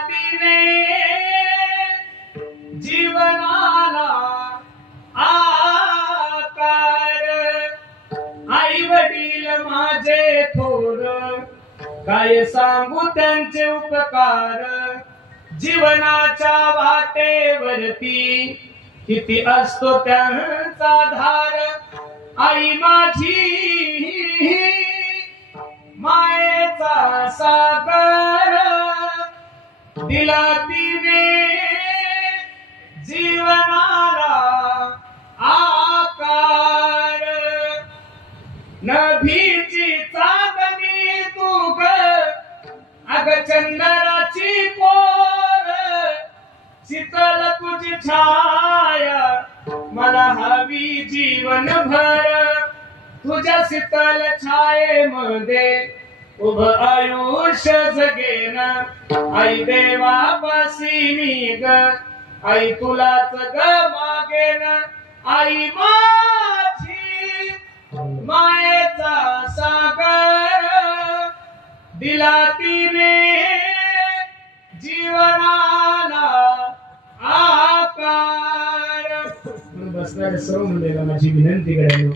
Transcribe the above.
तिने जीवनाला आकार, आई वडील माझे थोर, काय सांगू त्यांचे उपकार. जीवनाच्या वाटेवरती किती असतो त्यांचा धार. आई माझी मायेचा सागर, दिला तिने जीवनाला आकार. नभीची चांदणी तू ग, अग चंदनाची पोर, शीतल तुझी छाया मला हवी जीवनभर. तुझ्या शीतल छायेमध्ये उभं आयुष्य जगेन. आई देवापाशी मी ग, आई तुलाच ग मागेन. आई माझी मायेचा सागर, दिला तिने जीवनाला आकार. बसणारे सर्व मंडळीला माझी विनंती करायला